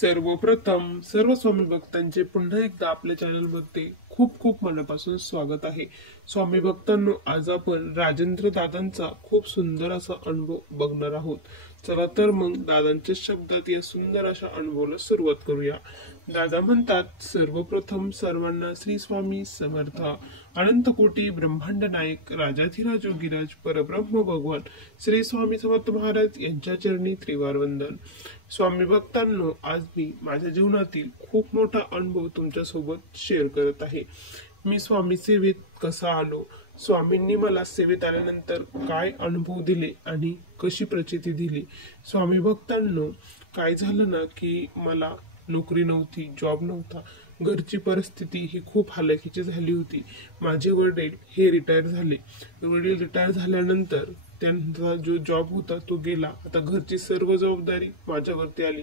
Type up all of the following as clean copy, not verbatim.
सर्वप्रथम सर्व स्वामी भक्तांचे पुन्हा एकदा आपल्या चॅनलमध्ये खूप खूप मनापासून स्वागत आहे। स्वामी भक्तांनो, आज आपण राजेंद्र दादांचा खूप सुंदर असा अनुभव बघणार आहोत। चला तर मग दादांच्या शब्दात या सुंदर अशा अनुभवाला सुरुवात करूया। दादा म्हणतात, सर्वप्रथम सर्वांना श्री स्वामी समर्थ। अनंत कोटी ब्रह्मांड नायक राजाधिराज योगीराज परब्रह्म भगवान श्री स्वामी समर्थ महाराज यांच्या चरणी त्रिवार वंदन। स्वामी भक्तांनो, आज मी माझ्या जीवनातील खूप मोठा अनुभव तुमच्या सोबत शेअर करत आहे। मी स्वामी सेवेत कसा आलो, स्वामींनी मला सेवेत आल्यानंतर काय अनुभव दिले आणि कशी प्रचिती दिली। स्वामी भक्तांनो, काय झालं ना की मला नोकरी नव्हती, जॉब नव्हता, घरची परिस्थिती ही खूप हालाकीची झाली होती। माझे वडील हे रिटायर झाले। वडील रिटायर झाल्यानंतर त्यांचा जो जॉब होता तो गेला। आता घरची सर्व जबाबदारी माझ्यावरती आली।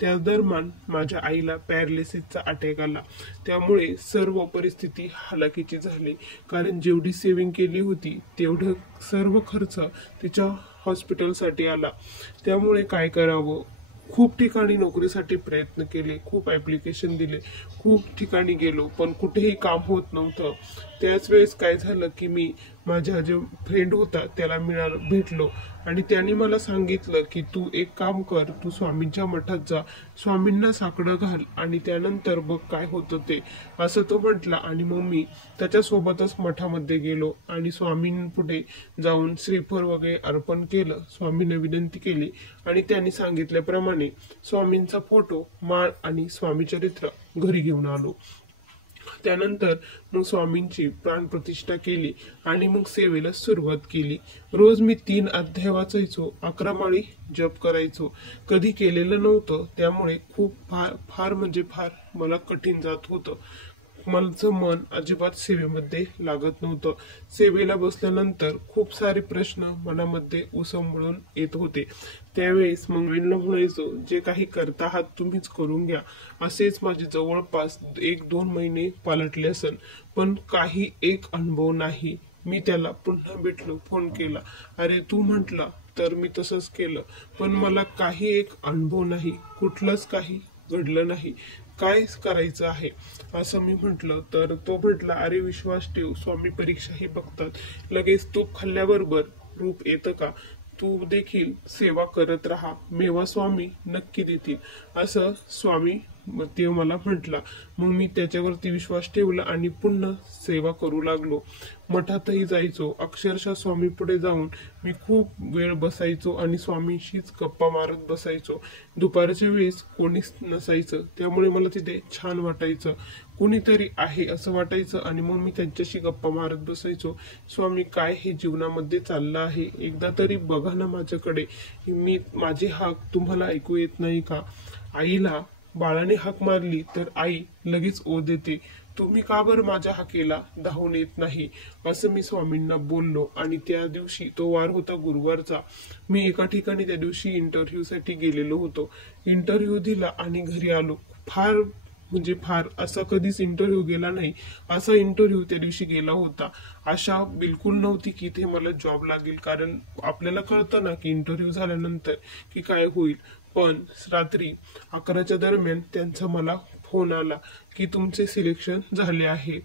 त्या दरम्यान माझ्या आईला पॅरालिसिसचा अटॅक आला। त्यामुळे सर्व परिस्थिती हालाकीची झाली, कारण जेवढी सेव्हिंग केली होती तेवढं सर्व खर्च तिच्या हॉस्पिटलसाठी आला। त्यामुळे काय करावं, खूप ठिकाणी नोकरीसाठी प्रयत्न केले, खूप ऍप्लिकेशन दिले, खूप ठिकाणी गेलो, पण कुठेही काम होत नव्हतं। त्याच वेळेस काय झालं की मी माझा जो फ्रेंड होता त्याला भेटलो आणि त्याने मला सांगितलं की तू एक काम कर, तू स्वामींच्या मठात जा, स्वामींना साकडं घाल आणि त्यानंतर बघ काय होतं ते, असं तो म्हटला। आणि मग मी त्याच्यासोबतच मठामध्ये गेलो आणि स्वामींपुढे जाऊन श्रीफळ वगैरे अर्पण केलं, स्वामींना विनंती केली आणि त्यांनी सांगितल्याप्रमाणे स्वामींचा फोटो, माळ आणि स्वामी चरित्र घरी घेऊन आलो। त्यानंतर मग स्वामींची प्राणप्रतिष्ठा केली आणि मग सेवेला सुरुवात केली। रोज मी 3 अध्याय वाचायचो, 11 माळी जप करायचो। कधी केलेलं नव्हतं, त्यामुळे खूप फार म्हणजे फार मला कठीण जात होतं। माझं मन अजिबात सेवेमध्ये लागत नव्हतं। सेवेला बसल्यानंतर खूप सारे प्रश्न मनामध्ये उसळून येत होते। त्यावेळेस मग म्हणायचो, जे काही करता आहात तुम्हीच करून घ्या। असेच माझे जवळपास 1-2 महिने पालटले असन, पण काही एक अनुभव नाही। मी त्याला पुन्हा भेटलो, फोन केला, अरे तू म्हटला तर मी तसंच केलं, पण मला काही एक अनुभव नाही, कुठलंच काही घडलं नाही, काय करायचं आहे असं मी म्हटलं। तर तो म्हटला, अरे विश्वास ठेव, स्वामी परीक्षाही बघतात, लगेच तूप खाल्ल्याबरोबर रूप येतं का, तू देखील सेवा करत राहा, मेवा स्वामी नक्की देतील, असं स्वामी ते मला म्हटला। मग मी त्याच्यावरती विश्वास ठेवला आणि पुन्हा सेवा करू लागलो। मठातही जायचो, अक्षरशः स्वामी पुढे जाऊन मी खूप वेळ बसायचो आणि स्वामींशीच गप्पा मारत बसायचो। दुपारच्या वेळेस कोणीच नसायचं, त्यामुळे मला तिथे छान वाटायचं, कुणीतरी आहे असं वाटायचं आणि मग मी त्यांच्याशी गप्पा मारत बसायचो। स्वामी, काय हे जीवनामध्ये चाललं आहे, एकदा तरी बघा ना माझ्याकडे, माझी हाक तुम्हाला ऐकू येत नाही का? आईला बाळाने हाक मारली तर आई लगेच ओ देते, तुम्ही का बरं माझ्या हाकेला धावून येत नाही, असं मी स्वामींना बोललो। आणि त्या दिवशी तो वार होता गुरुवारचा। मी एका ठिकाणी त्या दिवशी इंटरव्ह्यू साठी गेलेलो होतो। इंटरव्ह्यू दिला आणि घरी आलो। फार म्हणजे फार असा कधीच इंटरव्ह्यू गेला नाही, असा इंटरव्ह्यू त्या दिवशी गेला होता। आशा बिलकुल नव्हती की इथे मला जॉब लागेल, कारण आपल्याला कळतं ना की इंटरव्ह्यू झाल्यानंतर की काय होईल। पण रात्री 11च्या दरम्यान त्यांचा मला फोन आला की तुमचे सिलेक्शन झाले आहे,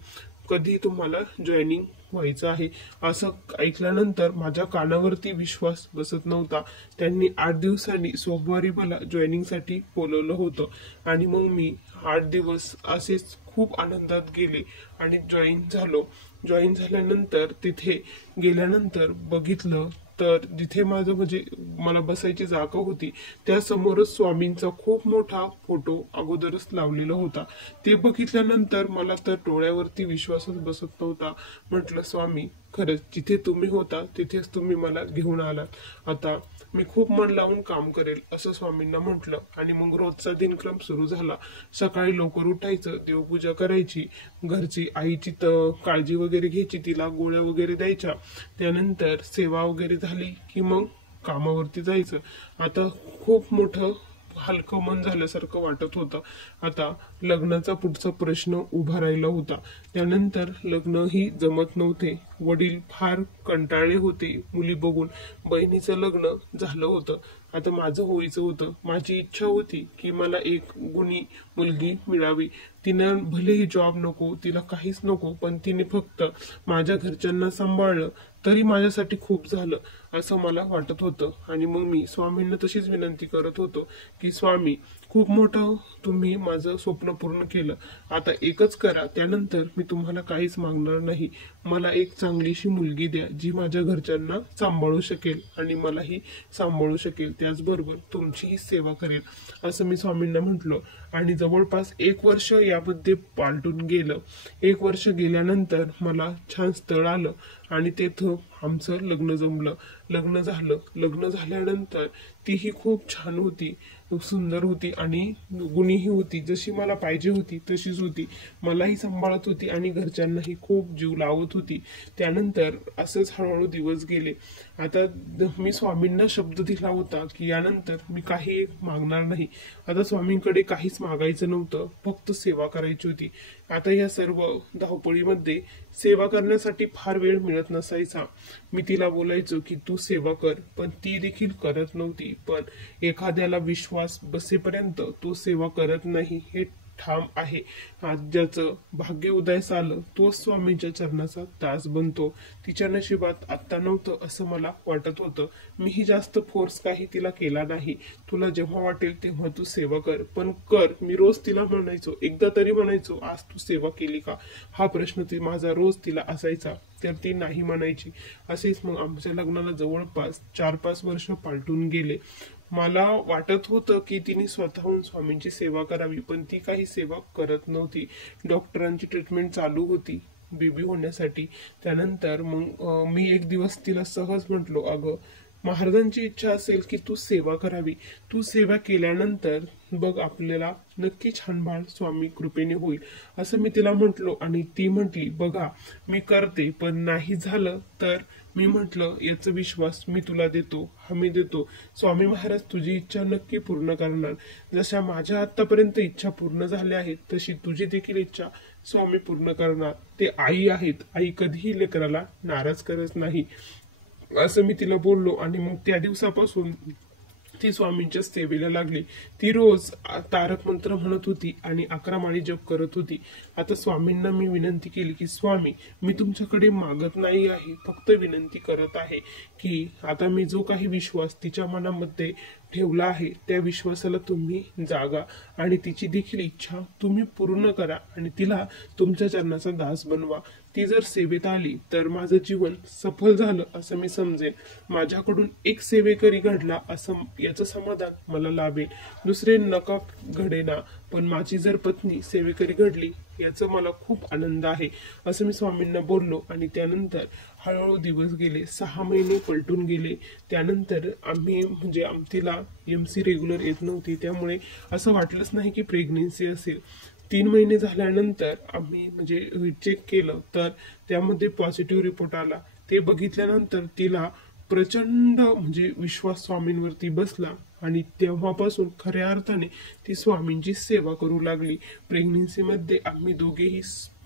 कधी तुम्हाला जॉईनिंग व्हायचं आहे। असं ऐकल्यानंतर माझ्या कानावरती विश्वास बसत नव्हता। त्यांनी 8 दिवसांनी सोमवारी मला जॉईनिंगसाठी बोलवलं होतं आणि मग मी 8 दिवस असेच खूप आनंदात गेले आणि जॉईन झालो। जॉईन झाल्यानंतर तिथे गेल्यानंतर बघितलं तर जिथे माझं म्हणजे मला बसायची जागा होती त्या समोरच स्वामींचा खूप मोठा फोटो अगोदरच लावलेला होता। ते बघितल्यानंतर मला तर डोळ्यावरती विश्वासच बसत नव्हता। म्हटलं, स्वामी खरंच जिथे तुम्ही होता तिथेच तुम्ही मला घेऊन आलात, आता मी खूप मन लावून काम करेल, असं स्वामींना म्हटलं। आणि मग रोजचा दिनक्रम सुरू झाला। सकाळी लवकर उठायचं, देवपूजा करायची, घरची आईची काळजी वगैरे घ्यायची, तिला गोळ्या वगैरे द्यायच्या, त्यानंतर सेवा वगैरे झाली की मग कामावरती जायचं। आता खूप मोठं हलकं मन झाल्यासारखं वाटत होतं। आता लग्नाचा पुढचा प्रश्न उभा राहिला होता। त्यानंतर लग्नही जमत नव्हते, वडील फार कंटाळले होते मुली बघून। बहिणीचं लग्न झालं होतं आता माझं व्हायचं होतं, माझी इच्छा होती की मला एक गुणी मुलगी मिळावी. तिनं भलेही जॉब नको, तिला काहीच नको, पण तिने फक्त माझ्या घरच्यांना सांभाळलं तरी माझ्यासाठी खूप झालं असं मला वाटत होतं. आणि मग मी स्वामींना तशीच विनंती करत होतो की स्वामी, खूप मोठं तुम्ही माझं स्वप्न पूर्ण केलं, आता एकच करा, त्यानंतर मी तुम्हाला काहीच मागणार नाही. मला एक चांगलीशी मुलगी द्या जी माझ्या घरच्यांना सांभाळू शकेल आणि मलाही सांभाळू शकेल, त्याचबरोबर तुमचीही सेवा करेल असं मी स्वामींना म्हटलं. आणि जवळपास 1 वर्ष यामध्ये पालटून गेलं. 1 वर्ष गेल्यानंतर मला छान स्थळ आलं आणि तेथं आमचं लग्न जमलं. लग्न झालं. लग्न झाल्यानंतर तीही खूप छान होती, सुंदर होती आणि गुणीही होती. जशी मला पाहिजे होती तशीच होती. मलाही सांभाळत होती आणि घरच्यांनाही खूप जीव लावत होती. त्यानंतर असंच हळूहळू दिवस गेले. आता मी स्वामींना शब्द दिला होता की यानंतर मी काही एक मागणार नाही. आता स्वामींकडे काहीच मागायचं नव्हतं, फक्त सेवा करायची होती. आता या सर्व धावपळीमध्ये सेवा करण्यासाठी फार वेळ मिळत नसायचा. मी तिला बोलायचो की तू सेवा कर, पण ती देखील करत नव्हती. पण एखाद्याला विश्वास बसेपर्यंत तो सेवा करत नाही हे ठाम आहे. आज ज्याचं भाग्य उदयास आलं तोच स्वामींच्या चरणाचा दास बनतो. तिच्या नशिबात आत्ता नव्हतं असं मला वाटत होतं. मीही जास्त फोर्स काही तिला केला नाही. तुला जेव्हा वाटेल तेव्हा तू सेवा कर, पण कर. मी रोज तिला म्हणायचो, एकदा तरी म्हणायचो, आज तू सेवा केली का, हा प्रश्न माझा रोज तिला असायचा. तर ती नाही म्हणायची. असेच मग आमच्या लग्नाला जवळपास 4-5 वर्ष पालटून गेले. मला वाटत होतं की तिने स्वतःहून स्वामींची सेवा करावी, पण ती काही सेवा करत नव्हती. डॉक्टरांची ट्रीटमेंट चालू होती बेबी होण्यासाठी. त्यानंतर मग मी एक दिवस तिला सहज म्हटलो, अगं महाराजांची इच्छा असेल की तू सेवा करावी, तू सेवा केल्यानंतर बघ आपल्याला नक्की छान बाळ स्वामी कृपेने होईल असं मी तिला म्हटलो. आणि ती म्हटली, बघा मी करते, पण नाही झालं तर मी म्हटलं याचा विश्वास मी तुला देतो, हमी देतो. स्वामी महाराज तुझी इच्छा नक्की पूर्ण करणार. जशा माझ्या आतापर्यंत इच्छा पूर्ण झाल्या आहेत तशी तुझी देखील इच्छा स्वामी पूर्ण करणार. ते आई आहेत, आई कधीही लेकराला नाराज करत नाही असं मी तिला बोललो. आणि मग त्या दिवसापासून ती स्वामींच्या सेवेला लागली. ती रोज तारक मंत्र म्हणत होती आणि 11 माळी जप करत होती. आता स्वामींना मी विनंती केली की स्वामी, मी तुमच्याकडे मागत नाही आहे, फक्त विनंती करत आहे की आता मी जो काही विश्वास तिच्या मनामध्ये ठेवला आहे त्या विश्वासाला तुम्ही जागा आणि तिची देखील इच्छा तुम्ही पूर्ण करा आणि तिला तुमच्या चरणाचा दास बनवा. ती जर सेवेत आली तर माझं जीवन सफल झालं असं मी समजेन. माझ्याकडून एक सेवेकरी घडला असं याचं समाधान मला लाभेल. दुसरे नका घडेना, पण माझी जर पत्नी सेवेकरी घडली याचं मला खूप आनंद आहे असं मी स्वामींना बोललो. आणि त्यानंतर हळूहळू दिवस गेले. 6 महिने पलटून गेले. त्यानंतर आम्ही म्हणजे तिला MC रेग्युलर येत नव्हती, त्यामुळे असं वाटलंच नाही की प्रेग्नेन्सी असेल. 3 महिने झाल्यानंतर आम्ही म्हणजे चेक केलं तर त्यामध्ये पॉझिटिव्ह रिपोर्ट आला. ते बघितल्यानंतर तिला प्रचंड म्हणजे विश्वास स्वामींवरती बसला आणि तेव्हापासून खऱ्या अर्थाने ती स्वामींची सेवा करू लागली. प्रेग्नेन्सीमध्ये आम्ही दोघेही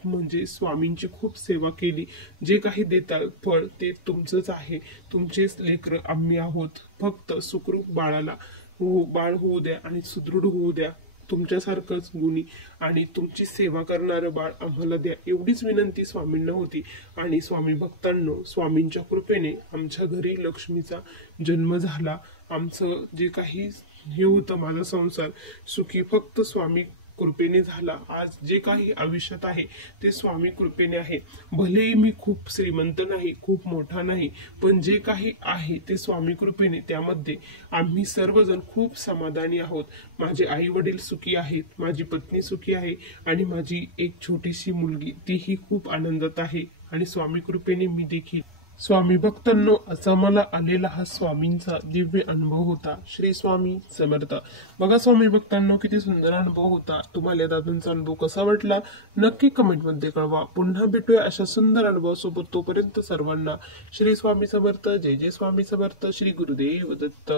म्हणजे स्वामींची खूप सेवा केली. जे काही देतात फळ ते तुमचंच आहे, तुमचेच लेकरं आम्ही आहोत. फक्त सुखरूप बाळाला बाळ होऊ द्या आणि सुदृढ होऊ द्या, तुमच्यासारखंच गुणी आणि तुमची सेवा करणारं बाळ आम्हाला द्या, एवढीच विनंती स्वामींना होती. आणि स्वामी भक्तांनो, स्वामींच्या कृपेने आमच्या घरी लक्ष्मीचा जन्म झाला. आमचं जे काही हे होतं माझा संसार सुखी फक्त स्वामी कृपेने झाला. आज जे काही आयुष्यात आहे ते स्वामी कृपेने आहे. भलेही मी खूप श्रीमंत नाही, खूप मोठा नाही, पण जे काही आहे ते स्वामी कृपेने, त्यामध्ये आम्ही सर्वजण खूप समाधानी आहोत. माझे आई वडील सुखी आहेत, माझी पत्नी सुखी आहे आणि माझी एक छोटीशी मुलगी तीही खूप आनंदात आहे. आणि स्वामी कृपेने मी देखील. स्वामी भक्तांनो, असा मला आलेला हा स्वामींचा दिव्य अनुभव होता. श्री स्वामी समर्थ. बघा स्वामी भक्तांनो, किती सुंदर अनुभव होता. तुम्हाला दादांचा अनुभव कसा वाटला नक्की कमेंट मध्ये कळवा. पुन्हा भेटूया अशा सुंदर अनुभवासोबत. तोपर्यंत सर्वांना श्री स्वामी समर्थ. जय जय स्वामी समर्थ. श्री गुरुदेव दत्त.